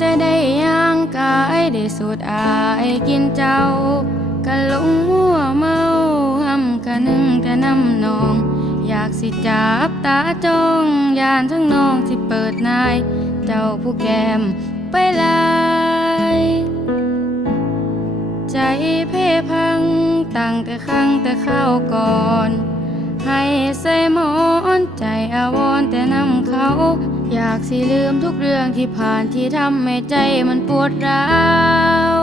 แต่ได้ย่างกายได้สูดอายกินเจ้ากะลงหัวเมาหำกะนึงแต่น้ำนอง อยากสิจับตาจ้องยานทั้งน้องสิเปิดนาย เจ้าผู้แก้มไปลายใจเพ่พังตั้งแต่ครั้งแต่ข้าวก่อน ให้ใส่หมอนใจอาวรแต่นำเขา อยากสิลืมทุกเรื่องที่ผ่านที่ทำให้ใจมันปวดร้าว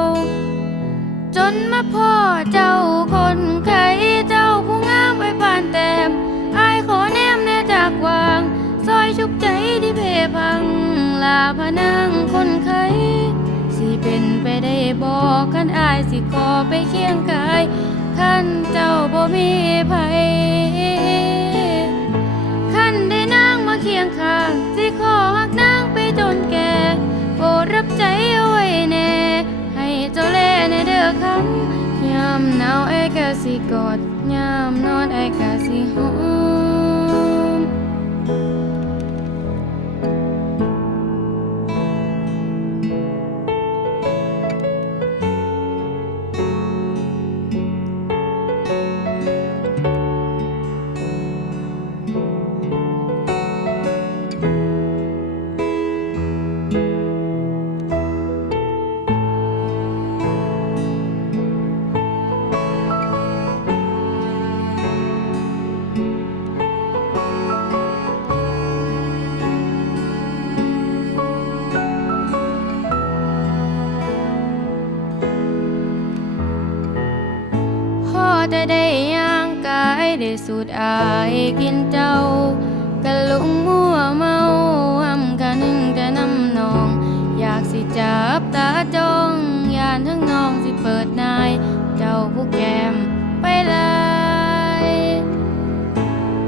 จนมาพ่อเจ้าคนไข้เจ้าผู้งามไว้ผ่านแต้มอายขอแนมแน่จากวางซอยชุบใจที่เพพัง ลาพนังคนไข้สิเป็นไปได้บอกกันอายสิขอไปเคียงกายขันเจ้าบ่มีภัยามหนาวไอ้กะสิกอดยามนอนไอ้กะสิหอม แต่ได้ย่างกายได้สูดอายกินเจ้ากะลุงมั่วเมาหำกะนึงแต่น้ำนอง อยากสิจับตาจ้องยานทั้งน้องสิเปิดนาย เจ้าผู้แก้มไปลาย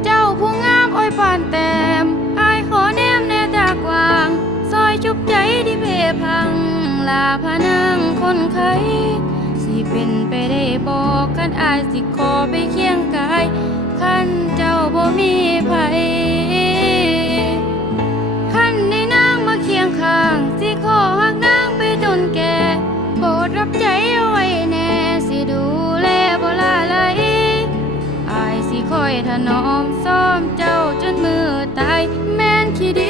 เจ้าผู้งามอ้อยปานแต้มอายขอแนมแน่จากวาง ซอยชุบใจที่เพพัง ลาพานังคนไข้ เป็นไปได้บอกคันอายสิขอไปเคียงกาย คันเจ้าบ่มีไผคันได้นางมาเคียงข้างสิขอหักนางไปจนแก่โปรดรับใจเอาไว้แน่สิดูแลบ่ละเลยอายสิคอยถนอมซ้อมเจ้าจนมือตายแม่นคิด